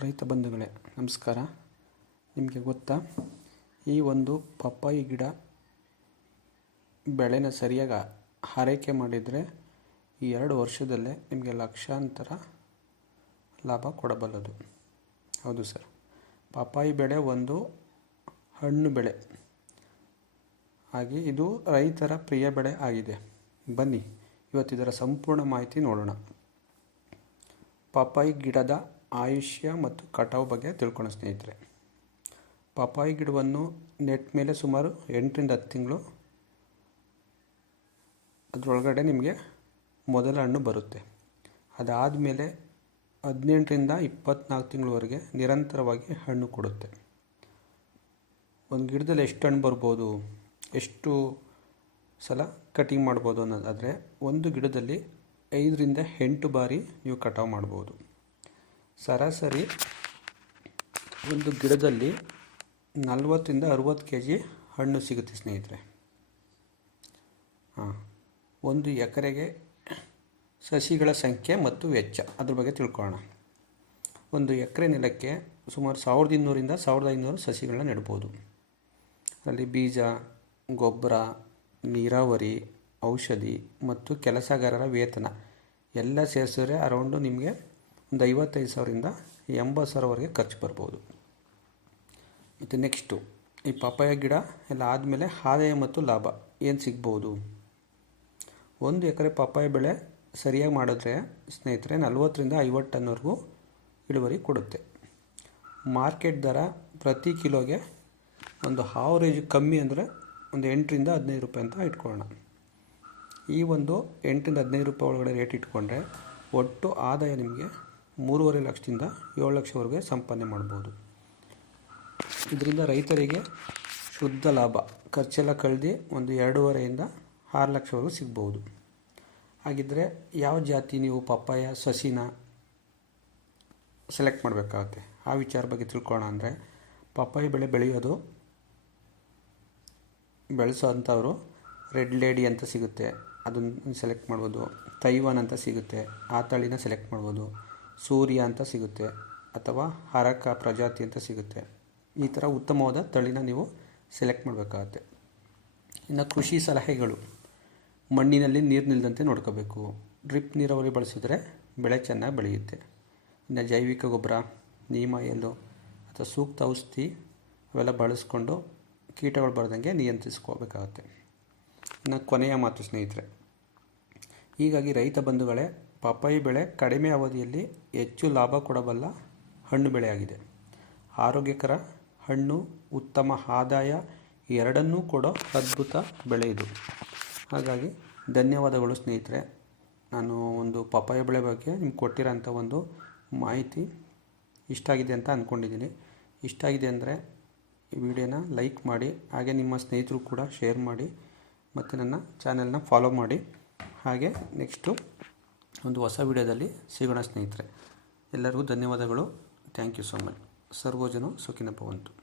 ರೈತ ಬಂಧುಗಳೇ, ನಮಸ್ಕಾರ. ನಿಮಗೆ ಗೊತ್ತಾ? ಈ ಒಂದು ಪಪ್ಪಾಯಿ ಗಿಡ ಬೆಳೆನ ಸರಿಯಾಗಿ ಆರೈಕೆ ಮಾಡಿದರೆ ಈ ಎರಡು ವರ್ಷದಲ್ಲೇ ನಿಮಗೆ ಲಕ್ಷಾಂತರ ಲಾಭ ಕೊಡಬಲ್ಲದು. ಹೌದು ಸರ್. ಪಪ್ಪಾಯಿ ಬೆಳೆ ಒಂದು ಹಣ್ಣು ಬೆಳೆ. ಹಾಗೆ ಇದು ರೈತರ ಪ್ರಿಯ ಬೆಳೆ ಆಗಿದೆ. ಬನ್ನಿ, ಇವತ್ತಿದರ ಸಂಪೂರ್ಣ ಮಾಹಿತಿ ನೋಡೋಣ. ಪಪ್ಪಾಯಿ ಗಿಡದ ಆಯುಷ್ಯ ಮತ್ತು ಕಟಾವು ಬಗ್ಗೆ ತಿಳ್ಕೊಳ್ಳೋ ಸ್ನೇಹಿತರೆ. ಪಪಾಯಿ ಗಿಡವನ್ನು ನೆಟ್ ಮೇಲೆ ಸುಮಾರು ಎಂಟರಿಂದ ಹತ್ತು ತಿಂಗಳು ಅದರೊಳಗಡೆ ನಿಮಗೆ ಮೊದಲ ಹಣ್ಣು ಬರುತ್ತೆ. ಅದಾದಮೇಲೆ ಹದಿನೆಂಟರಿಂದ ಇಪ್ಪತ್ತ್ನಾಲ್ಕು ತಿಂಗಳವರೆಗೆ ನಿರಂತರವಾಗಿ ಹಣ್ಣು ಕೊಡುತ್ತೆ. ಒಂದು ಗಿಡದಲ್ಲಿ ಎಷ್ಟು ಹಣ್ಣು ಬರ್ಬೋದು, ಎಷ್ಟು ಸಲ ಕಟಿಂಗ್ ಮಾಡ್ಬೋದು ಅನ್ನೋದಾದರೆ ಒಂದು ಗಿಡದಲ್ಲಿ ಐದರಿಂದ ಎಂಟು ಬಾರಿ ನೀವು ಕಟಾವು ಮಾಡ್ಬೋದು. ಸರಾಸರಿ ಒಂದು ಗಿಡದಲ್ಲಿ ನಲ್ವತ್ತರಿಂದ ಅರುವತ್ತು ಕೆ ಜಿ ಹಣ್ಣು ಸಿಗುತ್ತೆ ಸ್ನೇಹಿತರೆ. ಹಾಂ, ಒಂದು ಎಕರೆಗೆ ಸಸಿಗಳ ಸಂಖ್ಯೆ ಮತ್ತು ವೆಚ್ಚ, ಅದ್ರ ಬಗ್ಗೆ ತಿಳ್ಕೊಳ್ಳೋಣ. ಒಂದು ಎಕರೆ ನೆಲಕ್ಕೆ ಸುಮಾರು ಸಾವಿರದ ಇನ್ನೂರಿಂದ ಸಾವಿರದ ಐನೂರು ಸಸಿಗಳನ್ನ ನೆಡ್ಬೋದು ಅದರಲ್ಲಿ ಬೀಜ, ಗೊಬ್ಬರ, ನೀರಾವರಿ, ಔಷಧಿ ಮತ್ತು ಕೆಲಸಗಾರರ ವೇತನ ಎಲ್ಲ ಸೇರಿಸಿದ್ರೆ ಅರೌಂಡು ನಿಮಗೆ ಒಂದು ಐವತ್ತೈದು ಸಾವಿರದಿಂದ ಎಂಬತ್ತು ಸಾವಿರವರೆಗೆ ಖರ್ಚು ಬರ್ಬೋದು. ಮತ್ತು ನೆಕ್ಸ್ಟು ಈ ಪಪ್ಪಾಯ ಗಿಡ ಎಲ್ಲ ಆದಮೇಲೆ ಆದಾಯ ಮತ್ತು ಲಾಭ ಏನು ಸಿಗ್ಬೋದು? ಒಂದು ಎಕರೆ ಪಪ್ಪಾಯ ಬೆಳೆ ಸರಿಯಾಗಿ ಮಾಡಿದ್ರೆ ಸ್ನೇಹಿತರೆ ನಲ್ವತ್ತರಿಂದ ಐವತ್ತು ಟನ್ವರೆಗೂ ಇಳುವರಿ ಕೊಡುತ್ತೆ. ಮಾರ್ಕೆಟ್ ದರ ಪ್ರತಿ ಕಿಲೋಗೆ ಒಂದು ಆವರೇಜ್ ಕಮ್ಮಿ ಅಂದರೆ ಒಂದು ಎಂಟರಿಂದ ಹದಿನೈದು ರೂಪಾಯಿ ಅಂತ ಇಟ್ಕೊಳ್ಳೋಣ. ಈ ಒಂದು ಎಂಟರಿಂದ ಹದಿನೈದು ರೂಪಾಯಿ ಒಳಗಡೆ ರೇಟ್ ಇಟ್ಕೊಂಡ್ರೆ ಒಟ್ಟು ಆದಾಯ ನಿಮಗೆ ಮೂರುವರೆ ಲಕ್ಷದಿಂದ ಏಳು ಲಕ್ಷವರೆಗೆ ಸಂಪಾದನೆ ಮಾಡ್ಬೋದು. ಇದರಿಂದ ರೈತರಿಗೆ ಶುದ್ಧ ಲಾಭ, ಖರ್ಚೆಲ್ಲ ಕಳೆದು ಒಂದು ಎರಡೂವರೆಯಿಂದ ಆರು ಲಕ್ಷವರೆಗೂ ಸಿಗ್ಬೋದು. ಹಾಗಿದ್ದರೆ ಯಾವ ಜಾತಿ ನೀವು ಪಪ್ಪಾಯ, ಸಸಿನ ಸೆಲೆಕ್ಟ್ ಮಾಡಬೇಕಾಗುತ್ತೆ? ಆ ವಿಚಾರ ಬಗ್ಗೆ ತಿಳ್ಕೊಳ್ಳೋಣ ಅಂದರೆ ಪಪ್ಪಾಯ ಬೆಳೆ ಬೆಳೆಯೋದು ಬೆಳೆಸೋ ಅಂಥವರು ರೆಡ್ ಲೇಡಿ ಅಂತ ಸಿಗುತ್ತೆ. ಅದನ್ನು ಸೆಲೆಕ್ಟ್ ಮಾಡ್ಬೋದು. ತೈವಾನ್ ಅಂತ ಸಿಗುತ್ತೆ. ಆ ತಳಿನ ಸೆಲೆಕ್ಟ್ ಮಾಡ್ಬೋದು. ಸೂರ್ಯ ಅಂತ ಸಿಗುತ್ತೆ ಅಥವಾ ಹರಕ ಪ್ರಜಾತಿ ಅಂತ ಸಿಗುತ್ತೆ. ಈ ಥರ ಉತ್ತಮವಾದ ತಳಿನ ನೀವು ಸೆಲೆಕ್ಟ್ ಮಾಡಬೇಕಾಗತ್ತೆ. ಇನ್ನು ಕೃಷಿ ಸಲಹೆಗಳು. ಮಣ್ಣಿನಲ್ಲಿ ನೀರು ನಿಲ್ಲದಂತೆ ನೋಡ್ಕೋಬೇಕು. ಡ್ರಿಪ್ ನೀರಾವರಿ ಬಳಸಿದರೆ ಬೆಳೆ ಚೆನ್ನಾಗಿ ಬೆಳೆಯುತ್ತೆ. ಇನ್ನು ಜೈವಿಕ ಗೊಬ್ಬರ, ನೀಮ ಎಲ್ಲೋ ಅಥವಾ ಸೂಕ್ತ ಔಷಧಿ ಅವೆಲ್ಲ ಬಳಸ್ಕೊಂಡು ಕೀಟಗಳು ಬರದಂಗೆ ನಿಯಂತ್ರಿಸ್ಕೋಬೇಕಾಗತ್ತೆ. ಇನ್ನು ಕೊನೆಯ ಮಾತು ಸ್ನೇಹಿತರೆ. ಹೀಗಾಗಿ ರೈತ ಬಂಧುಗಳೇ ಪಪ್ಪಾಯಿ ಬೆಳೆ ಕಡಿಮೆ ಅವಧಿಯಲ್ಲಿ ಹೆಚ್ಚು ಲಾಭ ಕೊಡಬಲ್ಲ ಹಣ್ಣು ಬೆಳೆಯಾಗಿದೆ. ಆರೋಗ್ಯಕರ ಹಣ್ಣು ಉತ್ತಮ ಆದಾಯ ಎರಡನ್ನೂ ಕೊಡೋ ಅದ್ಭುತ ಬೆಳೆ ಇದು. ಹಾಗಾಗಿ ಧನ್ಯವಾದಗಳು ಸ್ನೇಹಿತರೆ. ನಾನು ಒಂದು ಪಪ್ಪಾಯ ಬೆಳೆ ಬಗ್ಗೆ ನಿಮ್ಗೆ ಕೊಟ್ಟಿರೋಂಥ ಒಂದು ಮಾಹಿತಿ ಇಷ್ಟ ಆಗಿದೆ ಅಂತ ಅಂದ್ಕೊಂಡಿದ್ದೀನಿ ಇಷ್ಟ ಆಗಿದೆ ಅಂದರೆ ಈ ವಿಡಿಯೋನ ಲೈಕ್ ಮಾಡಿ, ಹಾಗೆ ನಿಮ್ಮ ಸ್ನೇಹಿತರು ಕೂಡ ಶೇರ್ ಮಾಡಿ, ಮತ್ತು ನನ್ನ ಚಾನೆಲ್ನ ಫಾಲೋ ಮಾಡಿ. ಹಾಗೆ ನೆಕ್ಸ್ಟು ಒಂದು ಹೊಸ ವಿಡಿಯೋದಲ್ಲಿ ಸಿಗೋಣ ಸ್ನೇಹಿತರೆ. ಎಲ್ಲರಿಗೂ ಧನ್ಯವಾದಗಳು. ಥ್ಯಾಂಕ್ ಯು ಸೊ ಮಚ್ ಸರ್ವೋಜನು ಸುಖಿನ ಭವಂತು.